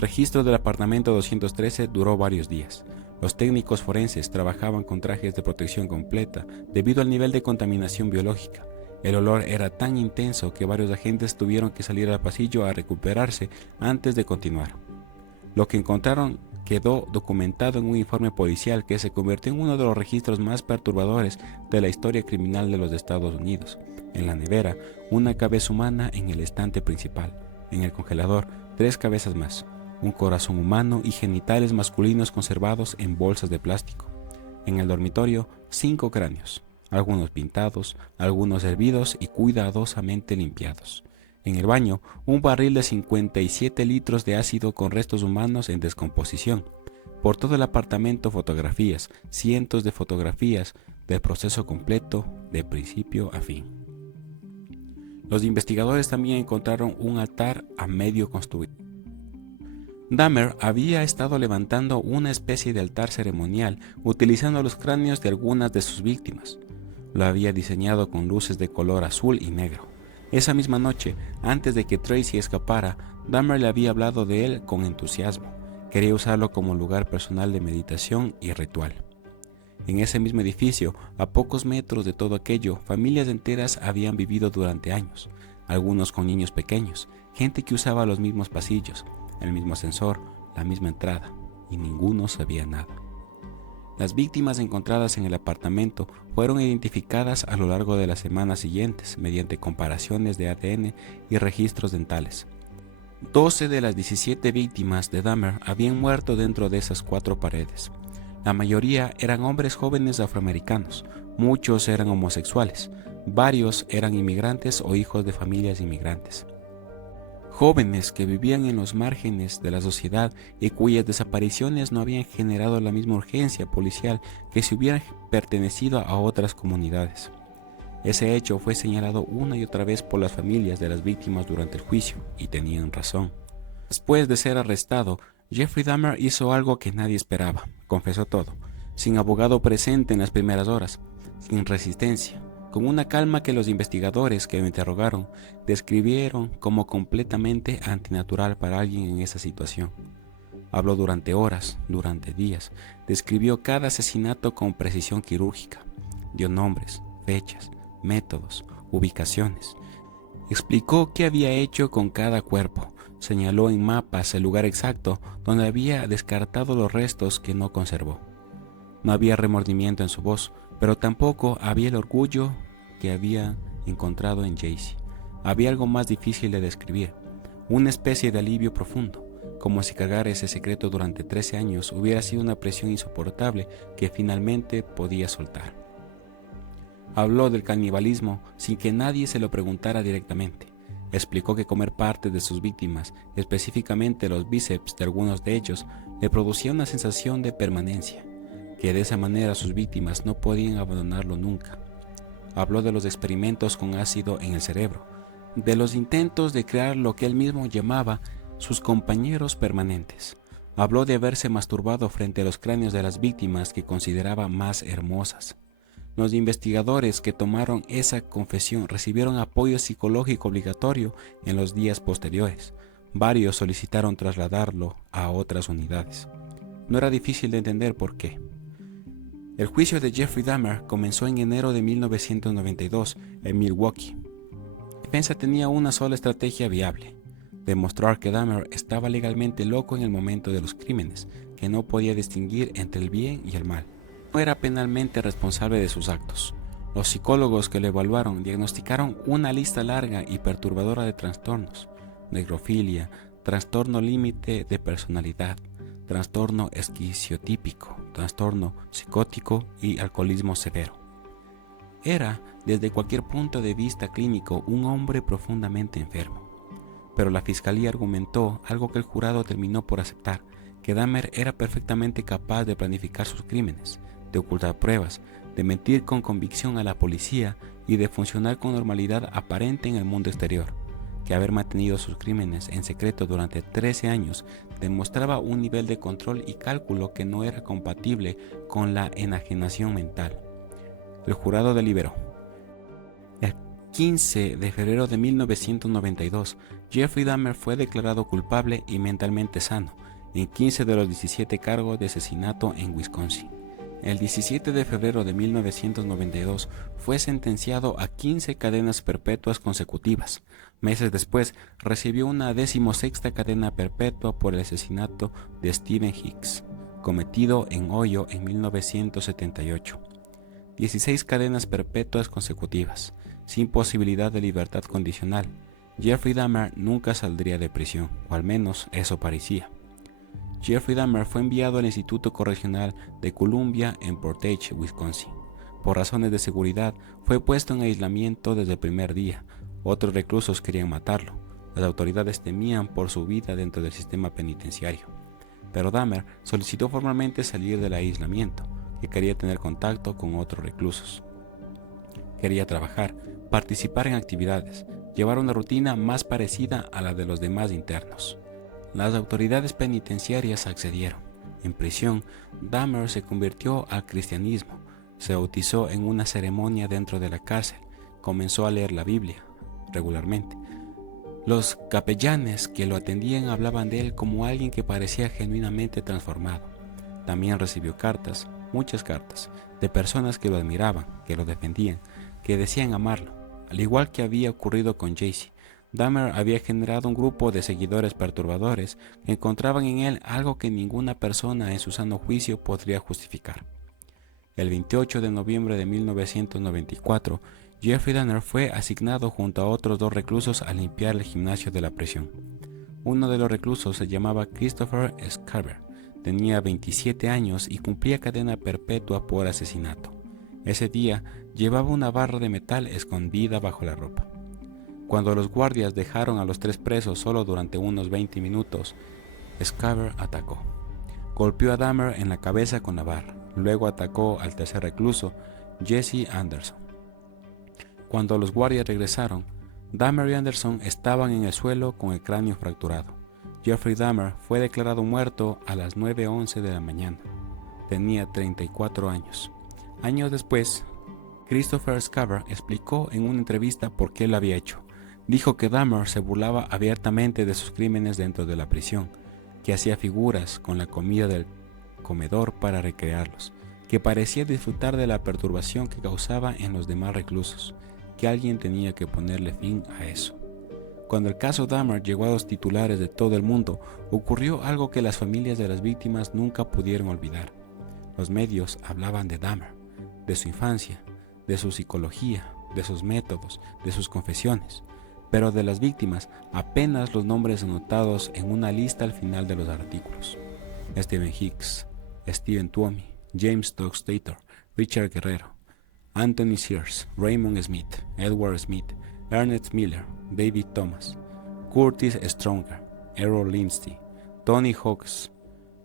El registro del apartamento 213 duró varios días. Los técnicos forenses trabajaban con trajes de protección completa debido al nivel de contaminación biológica. El olor era tan intenso que varios agentes tuvieron que salir al pasillo a recuperarse antes de continuar. Lo que encontraron quedó documentado en un informe policial que se convirtió en uno de los registros más perturbadores de la historia criminal de los Estados Unidos. En la nevera, una cabeza humana en el estante principal. En el congelador, 3 cabezas más. Un corazón humano y genitales masculinos conservados en bolsas de plástico. En el dormitorio, 5 cráneos, algunos pintados, algunos hervidos y cuidadosamente limpiados. En el baño, un barril de 57 litros de ácido con restos humanos en descomposición. Por todo el apartamento fotografías, cientos de fotografías del proceso completo de principio a fin. Los investigadores también encontraron un altar a medio construir. Dahmer había estado levantando una especie de altar ceremonial utilizando los cráneos de algunas de sus víctimas. Lo había diseñado con luces de color azul y negro. Esa misma noche, antes de que Tracy escapara, Dahmer le había hablado de él con entusiasmo. Quería usarlo como lugar personal de meditación y ritual. En ese mismo edificio, a pocos metros de todo aquello, familias enteras habían vivido durante años, algunos con niños pequeños, gente que usaba los mismos pasillos, el mismo ascensor, la misma entrada, y ninguno sabía nada. Las víctimas encontradas en el apartamento fueron identificadas a lo largo de las semanas siguientes mediante comparaciones de ADN y registros dentales. 12 de las 17 víctimas de Dahmer habían muerto dentro de esas 4 paredes. La mayoría eran hombres jóvenes afroamericanos, muchos eran homosexuales, varios eran inmigrantes o hijos de familias inmigrantes. Jóvenes que vivían en los márgenes de la sociedad y cuyas desapariciones no habían generado la misma urgencia policial que si hubieran pertenecido a otras comunidades. Ese hecho fue señalado una y otra vez por las familias de las víctimas durante el juicio, y tenían razón. Después de ser arrestado, Jeffrey Dahmer hizo algo que nadie esperaba, confesó todo, sin abogado presente en las primeras horas, sin resistencia, con una calma que los investigadores que lo interrogaron describieron como completamente antinatural para alguien en esa situación. Habló durante horas, durante días, describió cada asesinato con precisión quirúrgica, dio nombres, fechas, métodos, ubicaciones. Explicó qué había hecho con cada cuerpo, señaló en mapas el lugar exacto donde había descartado los restos que no conservó. No había remordimiento en su voz, pero tampoco había el orgullo que había encontrado en Jaycee. Había algo más difícil de describir, una especie de alivio profundo, como si cargar ese secreto durante 13 años hubiera sido una presión insoportable que finalmente podía soltar. Habló del canibalismo sin que nadie se lo preguntara directamente. Explicó que comer parte de sus víctimas, específicamente los bíceps de algunos de ellos, le producía una sensación de permanencia, que de esa manera sus víctimas no podían abandonarlo nunca. Habló de los experimentos con ácido en el cerebro, de los intentos de crear lo que él mismo llamaba sus compañeros permanentes. Habló de haberse masturbado frente a los cráneos de las víctimas que consideraba más hermosas. Los investigadores que tomaron esa confesión recibieron apoyo psicológico obligatorio en los días posteriores. Varios solicitaron trasladarlo a otras unidades. No era difícil de entender por qué. El juicio de Jeffrey Dahmer comenzó en enero de 1992 en Milwaukee. La defensa tenía una sola estrategia viable: demostrar que Dahmer estaba legalmente loco en el momento de los crímenes, que no podía distinguir entre el bien y el mal. No era penalmente responsable de sus actos. Los psicólogos que lo evaluaron diagnosticaron una lista larga y perturbadora de trastornos: necrofilia, trastorno límite de personalidad, trastorno esquizotípico, trastorno psicótico y alcoholismo severo. Era, desde cualquier punto de vista clínico, un hombre profundamente enfermo. Pero la fiscalía argumentó algo que el jurado terminó por aceptar: que Dahmer era perfectamente capaz de planificar sus crímenes, de ocultar pruebas, de mentir con convicción a la policía y de funcionar con normalidad aparente en el mundo exterior. Que haber mantenido sus crímenes en secreto durante 13 años demostraba un nivel de control y cálculo que no era compatible con la enajenación mental. El jurado deliberó. El 15 de febrero de 1992, Jeffrey Dahmer fue declarado culpable y mentalmente sano en 15 de los 17 cargos de asesinato en Wisconsin. El 17 de febrero de 1992 fue sentenciado a 15 cadenas perpetuas consecutivas. Meses después recibió una 16ª cadena perpetua por el asesinato de Stephen Hicks, cometido en Ohio en 1978. 16 cadenas perpetuas consecutivas, sin posibilidad de libertad condicional. Jeffrey Dahmer nunca saldría de prisión, o al menos eso parecía. Jeffrey Dahmer fue enviado al Instituto Correccional de Columbia en Portage, Wisconsin. Por razones de seguridad, fue puesto en aislamiento desde el primer día. Otros reclusos querían matarlo. Las autoridades temían por su vida dentro del sistema penitenciario. Pero Dahmer solicitó formalmente salir del aislamiento, que quería tener contacto con otros reclusos. Quería trabajar, participar en actividades, llevar una rutina más parecida a la de los demás internos. Las autoridades penitenciarias accedieron. En prisión, Dahmer se convirtió al cristianismo, se bautizó en una ceremonia dentro de la cárcel, comenzó a leer la Biblia regularmente. Los capellanes que lo atendían hablaban de él como alguien que parecía genuinamente transformado. También recibió cartas, muchas cartas, de personas que lo admiraban, que lo defendían, que decían amarlo, al igual que había ocurrido con Jaycee. Dahmer había generado un grupo de seguidores perturbadores que encontraban en él algo que ninguna persona en su sano juicio podría justificar. El 28 de noviembre de 1994, Jeffrey Dahmer fue asignado junto a otros 2 reclusos a limpiar el gimnasio de la prisión. Uno de los reclusos se llamaba Christopher Scarver, tenía 27 años y cumplía cadena perpetua por asesinato. Ese día llevaba una barra de metal escondida bajo la ropa. Cuando los guardias dejaron a los 3 presos solo durante unos 20 minutos, Scarver atacó. Golpeó a Dahmer en la cabeza con la barra. Luego atacó al tercer recluso, Jesse Anderson. Cuando los guardias regresaron, Dahmer y Anderson estaban en el suelo con el cráneo fracturado. Jeffrey Dahmer fue declarado muerto a las 9:11 de la mañana. Tenía 34 años. Años después, Christopher Scarver explicó en una entrevista por qué lo había hecho. Dijo que Dahmer se burlaba abiertamente de sus crímenes dentro de la prisión, que hacía figuras con la comida del comedor para recrearlos, que parecía disfrutar de la perturbación que causaba en los demás reclusos, que alguien tenía que ponerle fin a eso. Cuando el caso Dahmer llegó a los titulares de todo el mundo, ocurrió algo que las familias de las víctimas nunca pudieron olvidar. Los medios hablaban de Dahmer, de su infancia, de su psicología, de sus métodos, de sus confesiones, pero de las víctimas apenas los nombres anotados en una lista al final de los artículos. Stephen Hicks, Stephen Tuomi, James Dockstader, Richard Guerrero, Anthony Sears, Raymond Smith, Edward Smith, Ernest Miller, David Thomas, Curtis Stronger, Errol Lindsey, Tony Hawkes,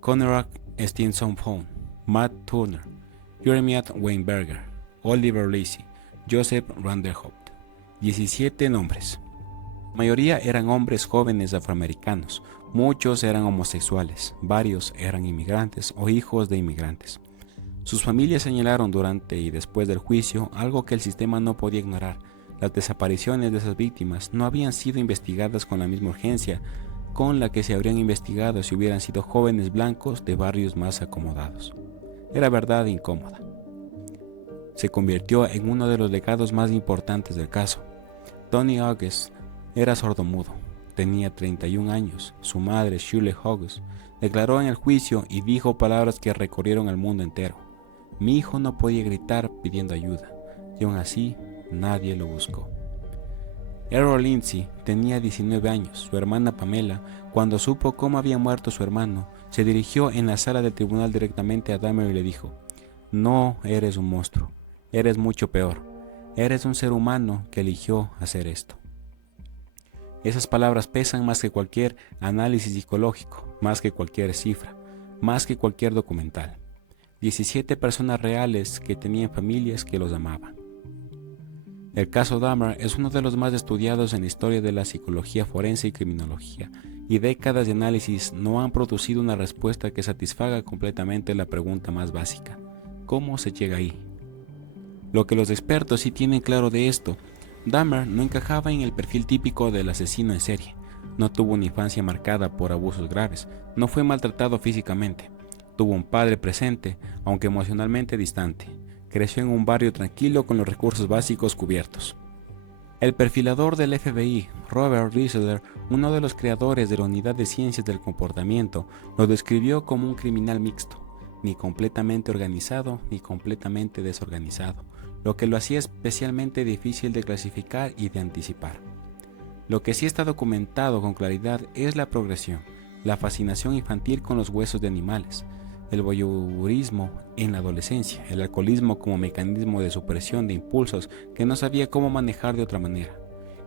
Conrad Stinson Phone, Matt Turner, Jeremiah Weinberger, Oliver Lacey, Joseph Randerholt. 17 nombres. La mayoría eran hombres jóvenes afroamericanos, muchos eran homosexuales, varios eran inmigrantes o hijos de inmigrantes. Sus familias señalaron durante y después del juicio algo que el sistema no podía ignorar: las desapariciones de esas víctimas no habían sido investigadas con la misma urgencia con la que se habrían investigado si hubieran sido jóvenes blancos de barrios más acomodados. Era verdad incómoda. Se convirtió en uno de los legados más importantes del caso. Tony Hawkes era sordomudo, tenía 31 años. Su madre, Shirley Hawkes, declaró en el juicio y dijo palabras que recorrieron el mundo entero. Mi hijo no podía gritar pidiendo ayuda, y aún así nadie lo buscó. Errol Lindsey tenía 19 años. Su hermana Pamela, cuando supo cómo había muerto su hermano, se dirigió en la sala del tribunal directamente a Dahmer y le dijo: no eres un monstruo, eres mucho peor, eres un ser humano que eligió hacer esto. Esas palabras pesan más que cualquier análisis psicológico, más que cualquier cifra, más que cualquier documental. 17 personas reales que tenían familias que los amaban. El caso Dahmer es uno de los más estudiados en la historia de la psicología forense y criminología, y décadas de análisis no han producido una respuesta que satisfaga completamente la pregunta más básica: ¿cómo se llega ahí? Lo que los expertos sí tienen claro de esto: Dahmer no encajaba en el perfil típico del asesino en serie. No tuvo una infancia marcada por abusos graves, no fue maltratado físicamente. Tuvo un padre presente, aunque emocionalmente distante. Creció en un barrio tranquilo con los recursos básicos cubiertos. El perfilador del FBI, Robert Rissler, uno de los creadores de la Unidad de Ciencias del Comportamiento, lo describió como un criminal mixto, ni completamente organizado ni completamente desorganizado, lo que lo hacía especialmente difícil de clasificar y de anticipar. Lo que sí está documentado con claridad es la progresión, la fascinación infantil con los huesos de animales, el voyeurismo en la adolescencia, el alcoholismo como mecanismo de supresión de impulsos que no sabía cómo manejar de otra manera,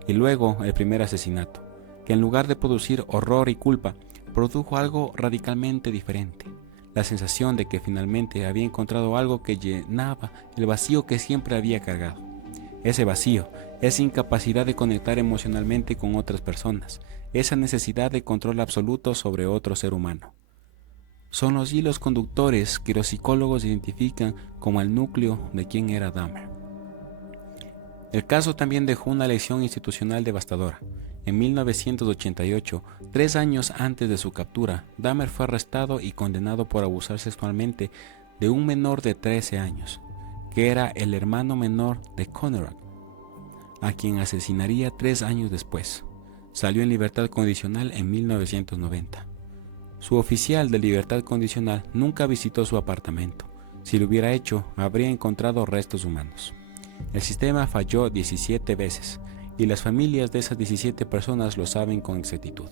y luego el primer asesinato, que en lugar de producir horror y culpa, produjo algo radicalmente diferente, la sensación de que finalmente había encontrado algo que llenaba el vacío que siempre había cargado. Ese vacío, esa incapacidad de conectar emocionalmente con otras personas, esa necesidad de control absoluto sobre otro ser humano. Son los hilos conductores que los psicólogos identifican como el núcleo de quién era Dahmer. El caso también dejó una lección institucional devastadora. En 1988, 3 años antes de su captura, Dahmer fue arrestado y condenado por abusar sexualmente de un menor de 13 años, que era el hermano menor de Conorak, a quien asesinaría 3 años después. Salió en libertad condicional en 1990. Su oficial de libertad condicional nunca visitó su apartamento. Si lo hubiera hecho, habría encontrado restos humanos. El sistema falló 17 veces, y las familias de esas 17 personas lo saben con exactitud.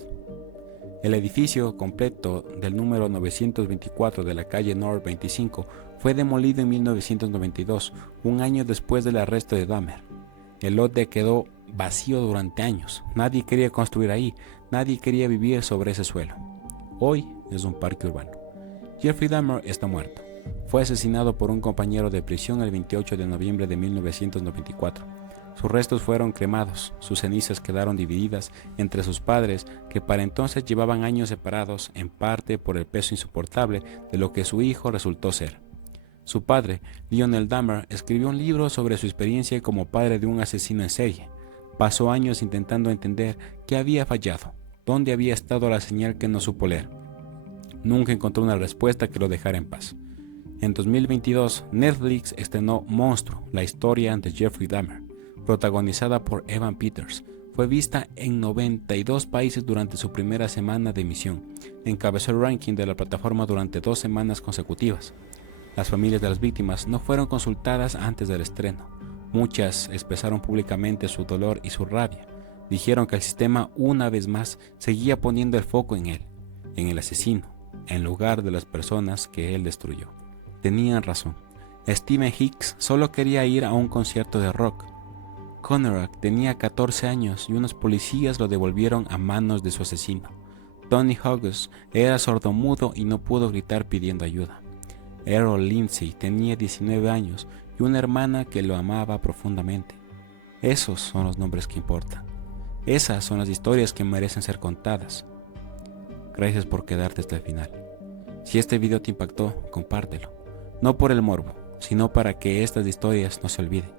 El edificio completo del número 924 de la calle North 25 fue demolido en 1992, un año después del arresto de Dahmer. El lote quedó vacío durante años. Nadie quería construir ahí, nadie quería vivir sobre ese suelo. Hoy es un parque urbano. Jeffrey Dahmer está muerto. Fue asesinado por un compañero de prisión el 28 de noviembre de 1994. Sus restos fueron cremados, sus cenizas quedaron divididas entre sus padres, que para entonces llevaban años separados, en parte por el peso insoportable de lo que su hijo resultó ser. Su padre, Lionel Dahmer, escribió un libro sobre su experiencia como padre de un asesino en serie. Pasó años intentando entender qué había fallado, dónde había estado la señal que no supo leer. Nunca encontró una respuesta que lo dejara en paz. En 2022, Netflix estrenó Monstruo, la historia de Jeffrey Dahmer, protagonizada por Evan Peters. Fue vista en 92 países durante su primera semana de emisión. Encabezó el ranking de la plataforma durante 2 semanas consecutivas. Las familias de las víctimas no fueron consultadas antes del estreno. Muchas expresaron públicamente su dolor y su rabia. Dijeron que el sistema, una vez más, seguía poniendo el foco en él, en el asesino, en lugar de las personas que él destruyó. Tenían razón. Stephen Hicks solo quería ir a un concierto de rock. Conorak tenía 14 años y unos policías lo devolvieron a manos de su asesino. Tony Hughes era sordomudo y no pudo gritar pidiendo ayuda. Errol Lindsay tenía 19 años y una hermana que lo amaba profundamente. Esos son los nombres que importan. Esas son las historias que merecen ser contadas. Gracias por quedarte hasta el final. Si este video te impactó, compártelo. No por el morbo, sino para que estas historias no se olviden.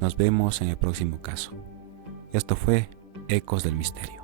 Nos vemos en el próximo caso. Esto fue Ecos del Misterio.